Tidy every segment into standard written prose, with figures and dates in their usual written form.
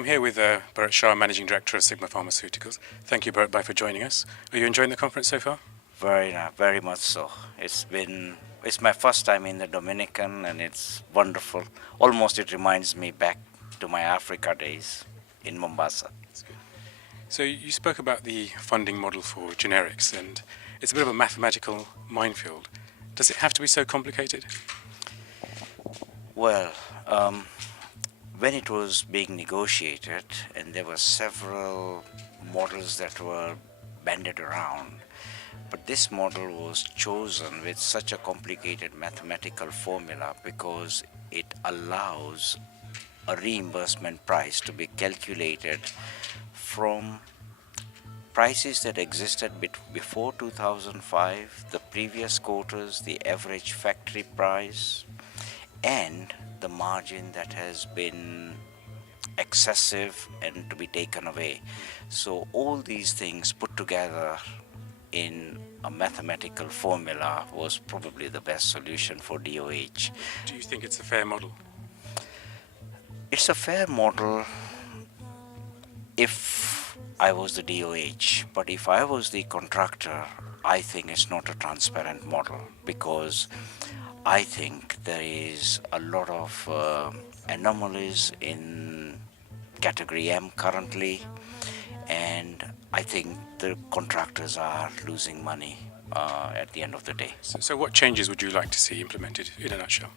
I'm here with Bharat Shah, Managing Director of Sigma Pharmaceuticals. Thank you, Bharat, for joining us. Are you enjoying the conference so far? Very much so. It's my first time in the Dominican, and it's wonderful. Almost it reminds me back to my Africa days in Mombasa. That's good. So you spoke about the funding model for generics, and it's a bit of a mathematical minefield. Does it have to be so complicated? Well, when it was being negotiated, and there were several models that were banded around, but this model was chosen with such a complicated mathematical formula because it allows a reimbursement price to be calculated from prices that existed before 2005, the previous quarters, the average factory price, and the margin that has been excessive and to be taken away. So all these things put together in a mathematical formula was probably the best solution for DOH. Do you think it's a fair model? It's a fair model if I was the DOH, but if I was the contractor, I think it's not a transparent model because I think there is a lot of anomalies in category M currently, and I think the contractors are losing money at the end of the day. So what changes would you like to see implemented in a nutshell?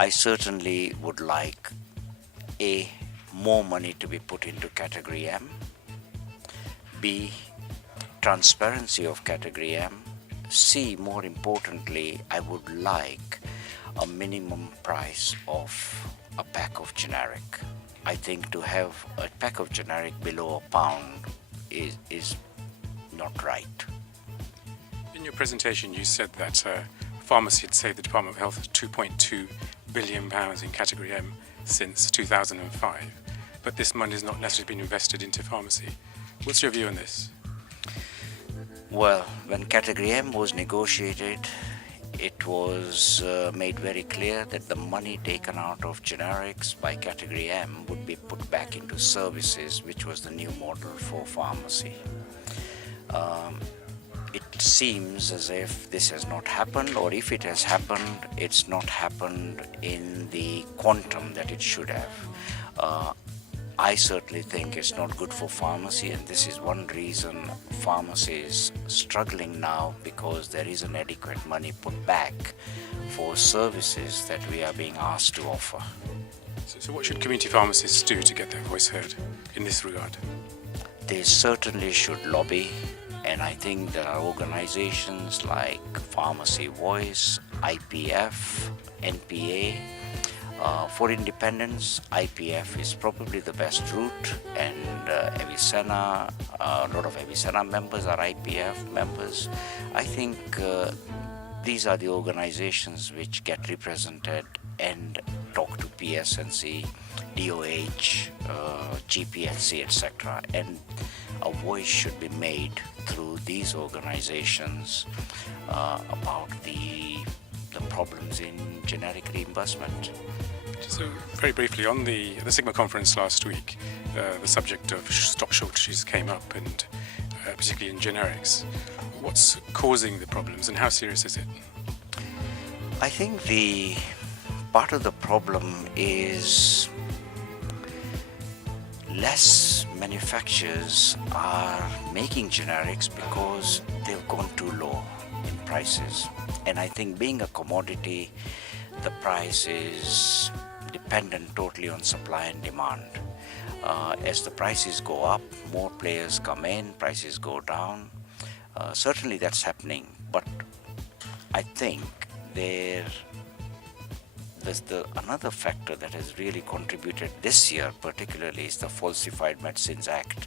I certainly would like A, more money to be put into category M, B, transparency of category M, C, more importantly, I would like a minimum price of a pack of generic. I think to have a pack of generic below £1 is not right. In your presentation, you said that pharmacy had saved the Department of Health £2.2 billion in category M since 2005, but this money has not necessarily been invested into pharmacy. What's your view on this? Well, when category M was negotiated, it was made very clear that the money taken out of generics by category M would be put back into services, which was the new model for pharmacy. It seems as if this has not happened, or if it has happened, it's not happened in the quantum that it should have. I certainly think it's not good for pharmacy, and this is one reason pharmacy is struggling now, because there isn't adequate money put back for services that we are being asked to offer. So what should community pharmacists do to get their voice heard in this regard? They certainly should lobby, and I think there are organizations like Pharmacy Voice, IPF, NPA. For independence, IPF is probably the best route, and Avicenna, a lot of Avicenna members are IPF members. I think these are the organizations which get represented and talk to PSNC, DOH, GPNC, etc. And a voice should be made through these organizations about the problems in generic reimbursement. So very briefly, on the Sigma conference last week, the subject of stock shortages came up, and particularly in generics. What's causing the problems, and how serious is it? I think the part of the problem is less manufacturers are making generics because they've gone too low in prices. And I think being a commodity, the price is dependent totally on supply and demand. As the prices go up, more players come in, prices go down. Certainly that's happening, but I think there's another factor that has really contributed this year particularly is the Falsified Medicines Act,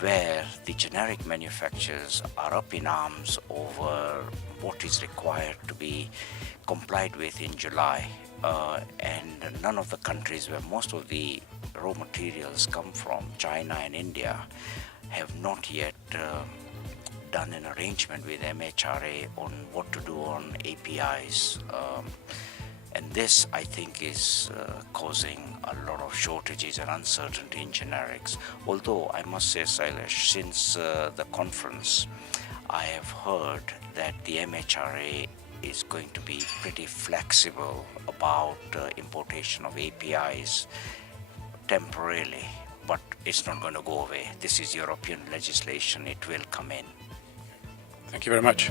where the generic manufacturers are up in arms over what is required to be complied with in July. And none of the countries where most of the raw materials come from, China and India, have not yet done an arrangement with MHRA on what to do on APIs. And this, I think, is causing a lot of shortages and uncertainty in generics. Although I must say, Sailesh, since the conference, I have heard that the MHRA is going to be pretty flexible about importation of APIs temporarily, but it's not going to go away. This is European legislation, it will come in. Thank you very much.